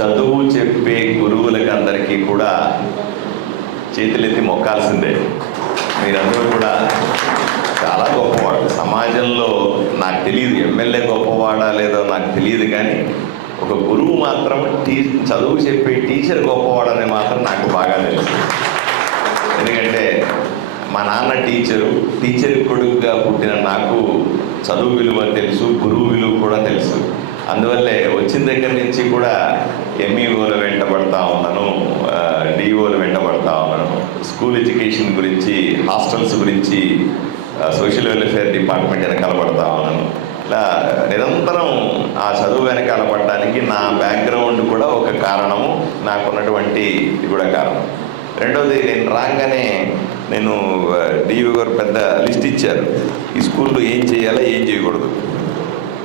చదువు చెప్పే గురువులకు అందరికీ కూడా చేతులెత్తి మొక్కాల్సిందే. మీరందరూ కూడా చాలా గొప్పవాడు. సమాజంలో నాకు తెలియదు ఎమ్మెల్యే గొప్పవాడా లేదో నాకు తెలియదు కానీ ఒక గురువు మాత్రం టీ చదువు చెప్పే టీచర్ గొప్పవాడని మాత్రం నాకు బాగా తెలుసు. ఎందుకంటే మా నాన్న టీచరు టీచర్ కొడుకుగా పుట్టిన నాకు చదువు విలువ తెలుసు గురువు విలువ కూడా తెలుసు. అందువల్లే వచ్చిన దగ్గర నుంచి కూడా ఎంఈఓలు వెంటబడతా ఉన్నాను డిఓలు వెంటబడతా ఉన్నాను. స్కూల్ ఎడ్యుకేషన్ గురించి హాస్టల్స్ గురించి సోషల్ వెల్ఫేర్ డిపార్ట్మెంట్ వెనకాల పడతా ఉన్నాను. ఇలా నిరంతరం ఆ చదువు వెనకాల పడడానికి నా బ్యాక్గ్రౌండ్ కూడా ఒక కారణము నాకున్నటువంటి ఇది కూడా కారణం. రెండవది నేను రాగానే నేను డిఓ గారు పెద్ద లిస్ట్ ఇచ్చారు. ఈ స్కూల్లో ఏం చేయాలో ఏం చేయకూడదు.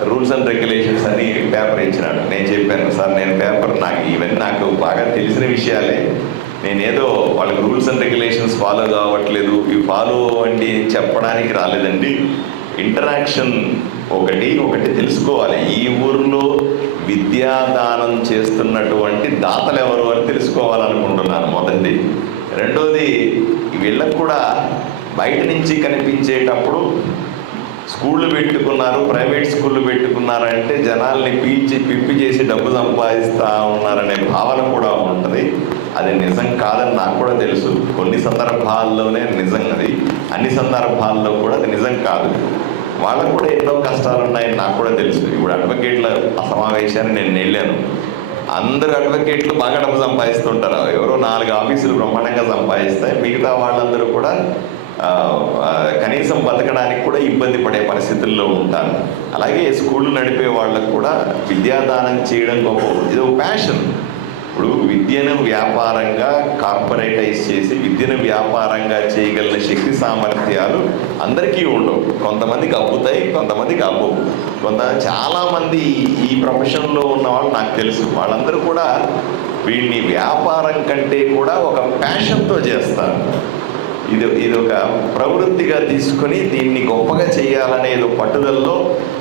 రూల్స్ అండ్ రెగ్యులేషన్స్ అని పేపర్ ఇచ్చినాడు. నేను చెప్పాను సార్ నేను పేపర్ నాకు ఇవన్నీ నాకు బాగా తెలిసిన విషయాలే. నేనేదో వాళ్ళకి రూల్స్ అండ్ రెగ్యులేషన్స్ ఫాలో కావట్లేదు. ఇవి ఫాలో అవ్వండి చెప్పడానికి రాలేదండి. ఇంటరాక్షన్ ఒకటి ఒకటి తెలుసుకోవాలి. ఈ ఊర్లో విద్యాదానం చేస్తున్నటువంటి దాతలు ఎవరు అని తెలుసుకోవాలనుకుంటున్నాను మొదటిది. రెండోది వీళ్ళకు కూడా బయట నుంచి కనిపించేటప్పుడు స్కూళ్ళు పెట్టుకున్నారు ప్రైవేట్ స్కూళ్ళు పెట్టుకున్నారంటే జనాల్ని పీల్చి పిప్పి చేసి డబ్బు సంపాదిస్తూ ఉన్నారనే భావన కూడా ఉంటుంది. అది నిజం కాదని నాకు కూడా తెలుసు. కొన్ని సందర్భాల్లోనే నిజం అది. అన్ని సందర్భాల్లో కూడా అది నిజం కాదు. వాళ్ళకు కూడా ఎన్నో కష్టాలు ఉన్నాయని నాకు కూడా తెలుసు. ఇప్పుడు అడ్వకేట్ల సమావేశాన్ని నేను వెళ్ళాను. అందరు అడ్వకేట్లు బాగా డబ్బు సంపాదిస్తుంటారు. ఎవరో నాలుగు ఆఫీసులు బ్రహ్మాండంగా సంపాదిస్తాయి. మిగతా వాళ్ళందరూ కూడా కనీసం బతకడానికి కూడా ఇబ్బంది పడే పరిస్థితుల్లో ఉంటారు అలాగే స్కూళ్ళు నడిపే వాళ్ళకు కూడా విద్యాదానం చేయడం గొప్ప ఇది ఒక ప్యాషన్ ఇప్పుడు విద్యను వ్యాపారంగా కార్పొరేటైజ్ చేసి విద్యను వ్యాపారంగా చేయగలిగిన శక్తి సామర్థ్యాలు అందరికీ ఉండవు. కొంతమందికి అబ్బుతాయి కొంతమందికి అబ్బవు. కొంత చాలామంది ఈ ప్రొఫెషన్లో ఉన్న వాళ్ళు నాకు తెలుసు. వాళ్ళందరూ కూడా వీడిని వ్యాపారం కంటే కూడా ఒక ప్యాషన్తో చేస్తారు. ఇది ఇది ఒక ప్రవృత్తిగా తీసుకొని దీన్ని గొప్పగా చేయాలనే ఏదో పట్టుదలలో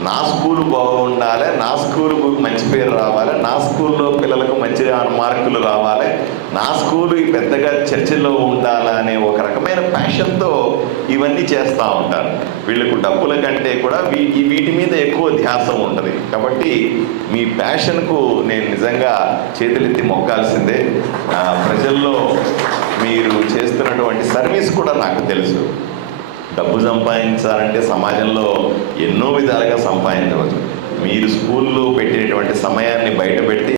నా స్కూల్ బాగుండాలి నా స్కూల్కు మంచి పేరు రావాలి నా స్కూల్లో పిల్లలకు మంచి మార్కులు రావాలి నా స్కూల్ పెద్దగా చర్చలో ఉండాలనే ఒక రకమైన ప్యాషన్తో ఇవన్నీ చేస్తూ ఉంటారు. వీళ్ళకు డబ్బుల కంటే కూడా వీటి వీటి మీద ఎక్కువ ధ్యాసం ఉంటుంది. కాబట్టి మీ ప్యాషన్కు నేను నిజంగా చేతులెత్తి మొక్కాల్సిందే. ప్రజల్లో మీరు సర్వీస్ కూడా నాకు తెలుసు. డబ్బు సంపాదించాలంటే సమాజంలో ఎన్నో విధాలుగా సంపాదించవచ్చు. మీరు స్కూల్లో పెట్టినటువంటి సమయాన్ని బయట పెడితే